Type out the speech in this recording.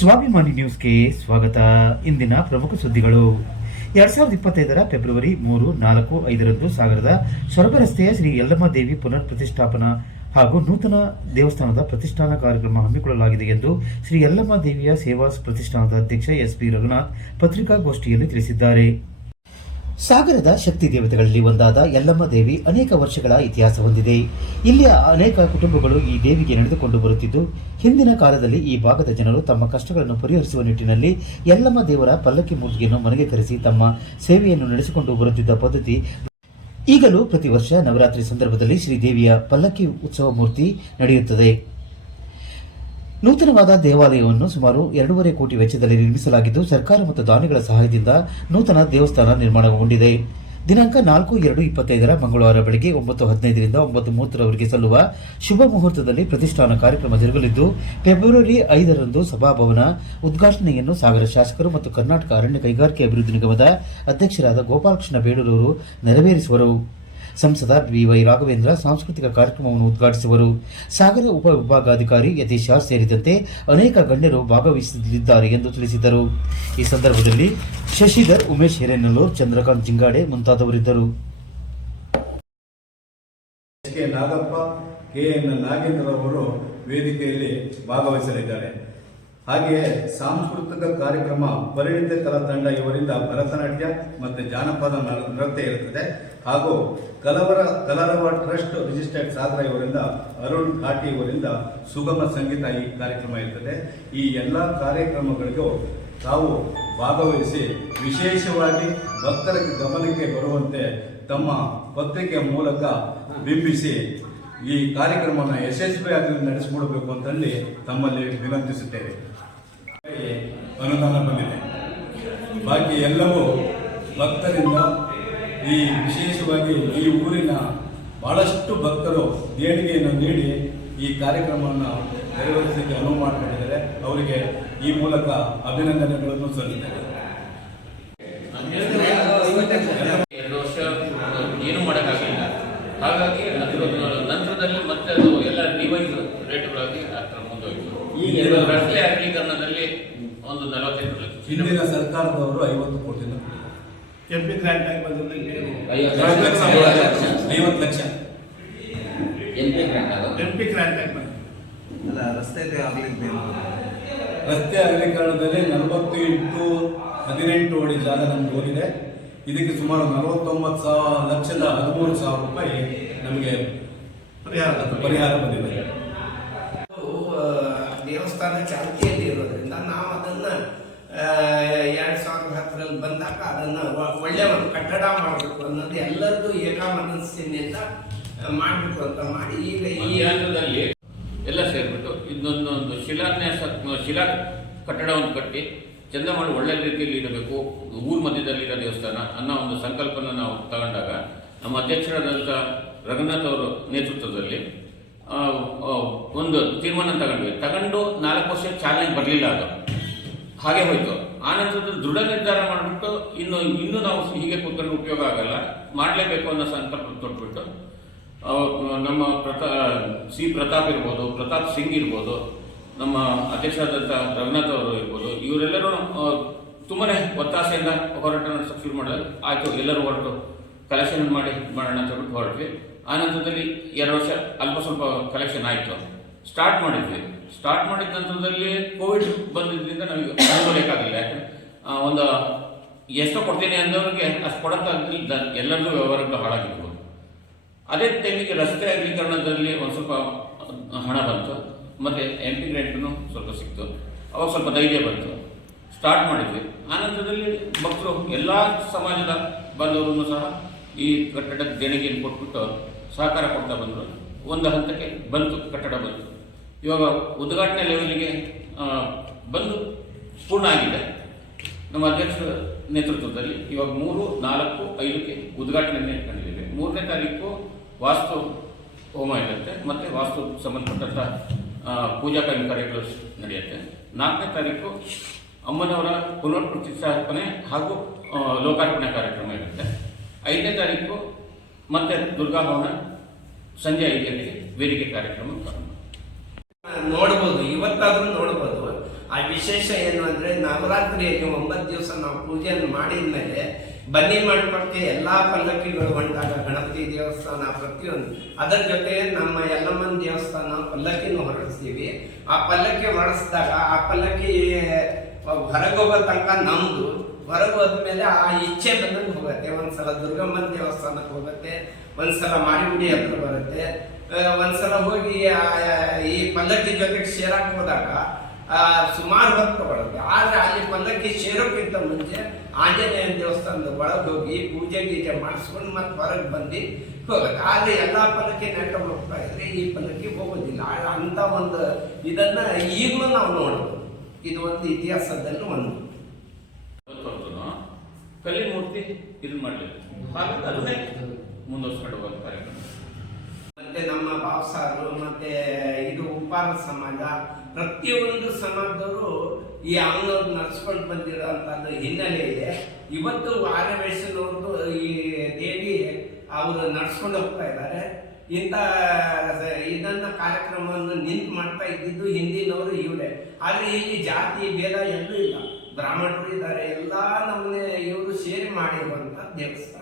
ಸ್ವಾಭಿಮಾನಿ ನ್ಯೂಸ್ಗೆ ಸ್ವಾಗತ. ಇಂದಿನ ಪ್ರಮುಖ ಸುದ್ದಿಗಳು. 2025 ಫೆಬ್ರವರಿ 3, 4, 5ರಂದು ಸಾಗರದ ಸೊರಬ ರಸ್ತೆಯ ಶ್ರೀ ಯಲ್ಲಮ್ಮ ದೇವಿ ಪುನರ್ ಪ್ರತಿಷ್ಠಾಪನಾ ಹಾಗೂ ನೂತನ ದೇವಸ್ಥಾನದ ಪ್ರತಿಷ್ಠಾನ ಕಾರ್ಯಕ್ರಮ ಹಮ್ಮಿಕೊಳ್ಳಲಾಗಿದೆ ಎಂದು ಶ್ರೀ ಯಲ್ಲಮ್ಮ ದೇವಿಯ ಸೇವಾ ಪ್ರತಿಷ್ಠಾನದ ಅಧ್ಯಕ್ಷ ಎಸ್.ಪಿ. ರಘುನಾಥ್ ಪತ್ರಿಕಾಗೋಷ್ಠಿಯಲ್ಲಿ ತಿಳಿಸಿದ್ದಾರೆ. ಸಾಗರದ ಶಕ್ತಿ ದೇವತೆಗಳಲ್ಲಿ ಒಂದಾದ ಯಲ್ಲಮ್ಮ ದೇವಿ ಅನೇಕ ವರ್ಷಗಳ ಇತಿಹಾಸ ಹೊಂದಿದೆ. ಇಲ್ಲಿಯ ಅನೇಕ ಕುಟುಂಬಗಳು ಈ ದೇವಿಗೆ ನಡೆದುಕೊಂಡು ಬರುತ್ತಿದ್ದು, ಹಿಂದಿನ ಕಾಲದಲ್ಲಿ ಈ ಭಾಗದ ಜನರು ತಮ್ಮ ಕಷ್ಟಗಳನ್ನು ಪರಿಹರಿಸುವ ನಿಟ್ಟಿನಲ್ಲಿ ಯಲ್ಲಮ್ಮ ದೇವರ ಪಲ್ಲಕ್ಕಿ ಮೂರ್ತಿಯನ್ನು ಮನೆಗೆ ಕರೆಸಿ ತಮ್ಮ ಸೇವೆಯನ್ನು ನಡೆಸಿಕೊಂಡು ಬರುತ್ತಿದ್ದ ಪದ್ಧತಿ ಈಗಲೂ ಪ್ರತಿ ವರ್ಷ ನವರಾತ್ರಿ ಸಂದರ್ಭದಲ್ಲಿ ಶ್ರೀದೇವಿಯ ಪಲ್ಲಕ್ಕಿ ಉತ್ಸವ ಮೂರ್ತಿ ನಡೆಯುತ್ತದೆ. ನೂತನವಾದ ದೇವಾಲಯವನ್ನು ಸುಮಾರು 2.5 ಕೋಟಿ ವೆಚ್ಚದಲ್ಲಿ ನಿರ್ಮಿಸಲಾಗಿದ್ದು, ಸರ್ಕಾರ ಮತ್ತು ದಾನಿಗಳ ಸಹಾಯದಿಂದ ನೂತನ ದೇವಸ್ಥಾನ ನಿರ್ಮಾಣಗೊಂಡಿದೆ. ದಿನಾಂಕ 4/2/25 ಮಂಗಳವಾರ ಬೆಳಗ್ಗೆ 9:15ರಿಂದ 9:30ರವರೆಗೆ ಸಲ್ಲುವ ಶುಭ ಮುಹೂರ್ತದಲ್ಲಿ ಪ್ರತಿಷ್ಠಾನ ಕಾರ್ಯಕ್ರಮ ಜರುಗಲಿದ್ದು, ಫೆಬ್ರವರಿ 5ರಂದು ಸಭಾಭವನ ಉದ್ಘಾಟನೆಯನ್ನು ಸಾಗರ ಶಾಸಕರು ಮತ್ತು ಕರ್ನಾಟಕ ಅರಣ್ಯ ಕೈಗಾರಿಕೆ ಅಭಿವೃದ್ಧಿ ನಿಗಮದ ಅಧ್ಯಕ್ಷರಾದ ಗೋಪಾಲಕೃಷ್ಣ ಬೇಡೂರವರು ನೆರವೇರಿಸುವರು. ಸಂಸದ ಬಿ.ವೈ. ರಾಘವೇಂದ್ರ ಸಾಂಸ್ಕೃತಿಕ ಕಾರ್ಯಕ್ರಮವನ್ನು ಉದ್ಘಾಟಿಸುವರು. ಸಾಗರ ಉಪವಿಭಾಗಾಧಿಕಾರಿ ಯತೀಶ್ ಆರ್ ಸೇರಿದಂತೆ ಅನೇಕ ಗಣ್ಯರು ಭಾಗವಹಿಸಲಿದ್ದಾರೆ ಎಂದು ತಿಳಿಸಿದರು. ಈ ಸಂದರ್ಭದಲ್ಲಿ ಶಶಿಧರ್, ಉಮೇಶ್ ಹಿರೇನಲ್ಲೂರ್, ಚಂದ್ರಕಾಂತ್ ಜಿಂಗಾಡೆ ಮುಂತಾದವರಿದ್ದರು. ನಾಗಪ್ಪ, ಕೆ.ಎನ್. ನಾಗೇಂದ್ರ ಅವರು ವೇದಿಕೆಯಲ್ಲಿ ಭಾಗವಹಿಸಲಿದ್ದಾರೆ. ಹಾಗೆಯೇ ಸಾಂಸ್ಕೃತಿಕ ಕಾರ್ಯಕ್ರಮ ಪರಿಣಿತ ಕಲಾ ತಂಡ ಇವರಿಂದ ಭರತನಾಟ್ಯ ಮತ್ತು ಜಾನಪದ ನೃತ್ಯ ಇರುತ್ತದೆ. ಹಾಗೂ ಕಲರವ ಟ್ರಸ್ಟ್ ರಿಜಿಸ್ಟರ್ಡ್ ಸಾಗರ ಇವರಿಂದ ಅರುಣ್ ಘಾಟಿ ಇವರಿಂದ ಸುಗಮ ಸಂಗೀತ ಈ ಕಾರ್ಯಕ್ರಮ ಇರ್ತದೆ. ಈ ಎಲ್ಲ ಕಾರ್ಯಕ್ರಮಗಳಿಗೂ ತಾವು ಭಾಗವಹಿಸಿ ವಿಶೇಷವಾಗಿ ಭಕ್ತರ ಗಮನಕ್ಕೆ ಬರುವಂತೆ ತಮ್ಮ ಪತ್ರಿಕೆಯ ಮೂಲಕ ಬಿಂಬಿಸಿ ಈ ಕಾರ್ಯಕ್ರಮವನ್ನು ಯಶಸ್ವಿಯಾಗಿ ನಡೆಸಿಕೊಡಬೇಕು ಅಂತಲ್ಲಿ ತಮ್ಮಲ್ಲಿ ವಿನಂತಿಸುತ್ತೇವೆ. ಅನುದಾನ ಬಂದಿದೆ, ಬಾಕಿ ಎಲ್ಲವೂ ಭಕ್ತರಿಂದ ಈ ವಿಶೇಷವಾಗಿ ಈ ಊರಿನ ಬಹಳಷ್ಟು ಭಕ್ತರು ದೇಣಿಗೆಯನ್ನು ನೀಡಿ ಈ ಕಾರ್ಯಕ್ರಮವನ್ನು ನೆರವೇರಿಸಲಿಕ್ಕೆ ಅನುವು ಮಾಡಿಕೊಂಡಿದ್ದಾರೆ. ಅವರಿಗೆ ಈ ಮೂಲಕ ಅಭಿನಂದನೆಗಳನ್ನು ಸಲ್ಲಿಸುತ್ತೇವೆ. 2 ವರ್ಷ ಏನು ಮಾಡೋಕ್ಕಾಗಲಿಲ್ಲ. ಹಾಗಾಗಿ ನಂತರದಲ್ಲಿ ಮತ್ತೆ ಅದು ಎಲ್ಲ ಡಿವೈಸ್ ರೇಟ್ಗಳಾಗಿ ಮುಂದುವರಿತು. ಈಗ ರಸ್ತೆ ಅಗಲೀಕರಣದಲ್ಲಿ ಒಂದು 45 ಲಕ್ಷ. ಹಿಂದಿನ ಸರ್ಕಾರದವರು 50 ಕೋಟಿ ಎಂಪಿ ಗ್ರಾಂಟ್ ಆಗಿ ಬಂದಿಲ್ಲ. 50 ಲಕ್ಷ ಎಂಪಿ ಗ್ರಾಂಟ್ ಆಗಿ ಬಂದ ರಸ್ತೆ ಅಗಲೀಕರಣದಲ್ಲಿ 40x18 ಅಡಿ ಜಾಗ ನಮ್ಗೆ ಹೋಗಿದೆ. ಇದಕ್ಕೆ ಸುಮಾರು 49,13,000 ರೂಪಾಯಿ ನಮಗೆ ಪರಿಹಾರ ಬಂದಿದೆ. ದೇವಸ್ಥಾನ ಚಾಲ್ತಿಯಲ್ಲಿ ಇರೋದ್ರಿಂದ ನಾವು ಅದನ್ನ 2010ರಲ್ಲಿ ಬಂದಾಗ ಅದನ್ನ ಒಳ್ಳೆ ಒಂದು ಕಟ್ಟಡ ಮಾಡಬೇಕು ಅನ್ನೋದು ಎಲ್ಲರಿಗೂ ಏಕಾಮನಸ್ಸಿನಿಂದ ಮಾಡಬೇಕು ಅಂತ ಮಾಡಿ ಈಗ ಈ ಹಂತದಲ್ಲಿ ಎಲ್ಲ ಸೇರಿಬಿಟ್ಟು ಇದೊಂದೊಂದು ಶಿಲಾ ಕಟ್ಟಡವನ್ನು ಕಟ್ಟಿ ಚಂದ ಮಾಡಿ ಒಳ್ಳೆ ರೀತಿಯಲ್ಲಿ ಇಡಬೇಕು, ಊರ್ ಮಧ್ಯದಲ್ಲಿರೋ ದೇವಸ್ಥಾನ ಅನ್ನೋ ಒಂದು ಸಂಕಲ್ಪನ ನಾವು ತಗೊಂಡಾಗ ನಮ್ಮ ಅಧ್ಯಕ್ಷರಾದಂಥ ರಘುನಾಥ್ ಅವರ ನೇತೃತ್ವದಲ್ಲಿ ಒಂದು ತೀರ್ಮಾನ ತಗೊಂಡು 4 ವರ್ಷ ಚಾಲನೆ ಬರಲಿಲ್ಲ. ಅದು ಹಾಗೆ ಹೋಯ್ತು. ಆನಂತರದಲ್ಲಿ ದೃಢ ನಿರ್ಧಾರ ಮಾಡಿಬಿಟ್ಟು ಇನ್ನು ನಾವು ಹೀಗೆ ಕೂತ್ಕೊಂಡು ಉಪಯೋಗ ಆಗಲ್ಲ, ಮಾಡಲೇಬೇಕು ಅನ್ನೋ ಸಂಕಲ್ಪ ತೊಟ್ಬಿಟ್ಟು ನಮ್ಮ ಪ್ರತಾಪ್ ಇರ್ಬೋದು, ಪ್ರತಾಪ್ ಸಿಂಗ್ ಇರ್ಬೋದು, ನಮ್ಮ ಅಧ್ಯಕ್ಷರಾದಂಥ ರಘುನಾಥ್ ಅವರು ಇರ್ಬೋದು, ಇವರೆಲ್ಲರೂ ತುಂಬಾನೇ ಒತ್ತಾಸೆಯಿಂದ ಹೋರಾಟ ನಡೆಸೋಕೆ ಶುರು ಮಾಡೋದು. ಆಯಿತು, ಎಲ್ಲರೂ ಹೊರಟು ಕಲೆಕ್ಷನ್ ಮಾಡೋಣ ಅಂತ ಹೇಳ್ಬಿಟ್ಟು ಹೊರಟ್ವಿ. ಆನಂತರದಲ್ಲಿ 2 ವರ್ಷ ಅಲ್ಪ ಸ್ವಲ್ಪ ಕಲೆಕ್ಷನ್ ಆಯಿತು. ಸ್ಟಾರ್ಟ್ ಮಾಡಿದ ನಂತರದಲ್ಲಿ ಕೋವಿಡ್ ಬಂದಿದ್ದರಿಂದ ನಮಗೆ ಅನುಭವಿಕಾಗಲಿಲ್ಲ. ಯಾಕಂದ್ರೆ ಒಂದು ಎಷ್ಟೋ ಕೊಡ್ತೀನಿ ಅಂದವ್ರಿಗೆ ಅಷ್ಟು ಕೊಡೋಕ್ಕಾಗಲಿಲ್ಲ, ಎಲ್ಲರಿಗೂ ವ್ಯವಹಾರಗಳು ಹಾಳಾಗಿದ್ವು. ಅದೇ ಟೈಮಿಗೆ ರಸ್ತೆ ಅಗಲೀಕರಣದಲ್ಲಿ ಒಂದು ಸ್ವಲ್ಪ ಹಣ ಬಂತು, ಮತ್ತು MP ಗ್ರಾಂಟನ್ನು ಸ್ವಲ್ಪ ಸಿಕ್ತು. ಅವಾಗ ಸ್ವಲ್ಪ ಧೈರ್ಯ ಬಂತು, ಸ್ಟಾರ್ಟ್ ಮಾಡಿದ್ವಿ. ಆನಂತರದಲ್ಲಿ ಭಕ್ತರು ಎಲ್ಲ ಸಮಾಜದ ಬಾಂಧವರನ್ನು ಸಹ ಈ ಕಟ್ಟಡದ ದೇಣಿಗೆಯನ್ನು ಕೊಟ್ಬಿಟ್ಟು ಸಹಕಾರ ಕೊಡ್ತಾ ಬಂದರು. ಒಂದು ಹಂತಕ್ಕೆ ಬಂತು, ಕಟ್ಟಡ ಬಂತು. ಇವಾಗ ಉದ್ಘಾಟನೆ ಲೆವೆಲ್ಗೆ ಬಂದು ಪೂರ್ಣ ಆಗಿದೆ. ನಮ್ಮ ಅಧ್ಯಕ್ಷರ ನೇತೃತ್ವದಲ್ಲಿ ಇವಾಗ 3, 4, 5ಕ್ಕೆ ಉದ್ಘಾಟನೆಯನ್ನು ಇಟ್ಕೊಂಡಿದ್ದೇವೆ. 3ನೇ ತಾರೀಕು ವಾಸ್ತು ಹೋಮ ಇರುತ್ತೆ, ಮತ್ತು ವಾಸ್ತು ಸಂಬಂಧಪಟ್ಟಂಥ ಪೂಜಾ ಕಾರ್ಯಕ್ರಮಗಳು ನಡೆಯುತ್ತೆ. 4ನೇ ತಾರೀಕು ಅಮ್ಮನವರ ಪುನರ್ ಪ್ರತಿಷ್ಠಾಪನೆ ಹಾಗೂ ಲೋಕಾರ್ಪಣೆ ಕಾರ್ಯಕ್ರಮ ಇರುತ್ತೆ. 5ನೇ ತಾರೀಕು ಮತ್ತೆ ದುರ್ಗಾ ಭವನ ಸಂಜೆ 5 ಗಂಟೆಗೆ ವೇದಿಕೆ ಕಾರ್ಯಕ್ರಮ ಪ್ರಾರಂಭ. ನೋಡ್ಬೋದು, ಇವತ್ತಾದ್ರೂ ನೋಡ್ಬೋದು. ಆ ವಿಶೇಷ ಏನು ಅಂದ್ರೆ ನವರಾತ್ರಿಯಲ್ಲಿ 9 ದಿವಸ ನಾವು ಪೂಜೆಯನ್ನು ಮಾಡಿದ ಮೇಲೆ ಬನ್ನಿ ಮಂಟಪಕ್ಕೆ ಎಲ್ಲಾ ಪಲ್ಲಕ್ಕಿಗಳು ಹೊಂಟಾಗ ಗಣಪತಿ ದೇವಸ್ಥಾನ ಪ್ರತಿಯೊಂದು, ಅದರ ಜೊತೆ ನಮ್ಮ ಯಲ್ಲಮ್ಮನ ದೇವಸ್ಥಾನ ಪಲ್ಲಕ್ಕಿನೂ ಹೊರಡಿಸ್ತೀವಿ. ಆ ಪಲ್ಲಕ್ಕಿ ಹೊರಡಿಸಿದಾಗ ಆ ಪಲ್ಲಕ್ಕಿ ಹೊರಗೆ ಹೋಗೋ ತನಕ ನಮ್ದು, ಹೊರಗೆ ಹೋದ್ಮೇಲೆ ಆ ಇಚ್ಛೆ ಬಂದಂಗೆ ಹೋಗುತ್ತೆ. ಒಂದ್ಸಲ ದುರ್ಗಮ್ಮನ ದೇವಸ್ಥಾನಕ್ಕೆ ಹೋಗುತ್ತೆ, ಒಂದ್ಸಲ ಮಾರಿಗುಡಿ ಹತ್ರ ಬರುತ್ತೆ, ಒಂದ್ಸಲ ಹೋಗಿ ಈ ಪಲ್ಲಕ್ಕಿ ಜೊತೆಗೆ ಸೇರಕ್ಕೆ ಹೋದಾಗ ಸುಮಾರು ಹೊತ್ತು ತಗೊಳುತ್ತೆ. ಆದ್ರೆ ಅಲ್ಲಿ ಪಲ್ಲಕ್ಕಿ ಸೇರೋಕ್ಕಿಂತ ಮುಂಚೆ ಆಂಜನೇಯ ದೇವಸ್ಥಾನದ ಒಳಗೆ ಹೋಗಿ ಪೂಜೆ ಗೀಜೆ ಮಾಡಿಸ್ಕೊಂಡು ಮತ್ತೆ ಹೊರಗೆ ಬಂದು ಹೋಗುತ್ತೆ. ಆದ್ರೆ ಎಲ್ಲಾ ಪಲ್ಲಕ್ಕಿ ನೆಟ್ಟ ಹೋಗ್ತಾ ಇದ್ರೆ ಈ ಪಲ್ಲಕ್ಕಿ ಹೋಗೋದಿಲ್ಲ. ಅಂತ ಒಂದು ಇದನ್ನ ಈಗಲೂ ನಾವು ನೋಡೋದು. ಇದು ಒಂದು ಇತಿಹಾಸದಲ್ಲಿ ಒಂದು ಕಲ್ಲಿ ಮೂರ್ತಿ ಇದು ಮಾಡಲಿಲ್ಲ, ಹಾಗಾಗಿ ಅದನ್ನೇ ಮುಂದುವರ್ಸ್ಕೊಂಡು ಹೋಗುವ ಕಾರ್ಯಕ್ರಮ. ಮತ್ತೆ ನಮ್ಮ ಭಾವಸಾರು ಮತ್ತೆ ಇದು ಉಪ್ಪಾರ ಸಮಾಜ, ಪ್ರತಿಯೊಂದು ಸಮಾಜದವರು ಈ ಅಂಗನವ್ರು ನಡ್ಸ್ಕೊಂಡು ಬಂದಿರೋಂಥದ್ದು ಹಿನ್ನೆಲೆ ಇದೆ. ಇವತ್ತು ಆರ್ಯವೈಶ್ಯನವ್ರದ್ದು ಈ ದೇವಿ ಅವರು ನಡ್ಸ್ಕೊಂಡು ಹೋಗ್ತಾ ಇದ್ದಾರೆ. ಇಂಥ ಇದನ್ನ ಕಾರ್ಯಕ್ರಮವನ್ನು ನಿಂತು ಮಾಡ್ತಾ ಇದ್ದಿದ್ದು ಹಿಂದಿನವರು ಇವರೇ. ಆದ್ರೆ ಇಲ್ಲಿ ಜಾತಿ ಭೇದ ಎಲ್ಲೂ ಇಲ್ಲ, ಬ್ರಾಹ್ಮಣರು ಇದ್ದಾರೆ, ಎಲ್ಲಾ ನಮ್ಮನೆ ಇವರು ಸೇರಿ ಮಾಡಿರುವಂತ ದೇವಸ್ಥಾನ.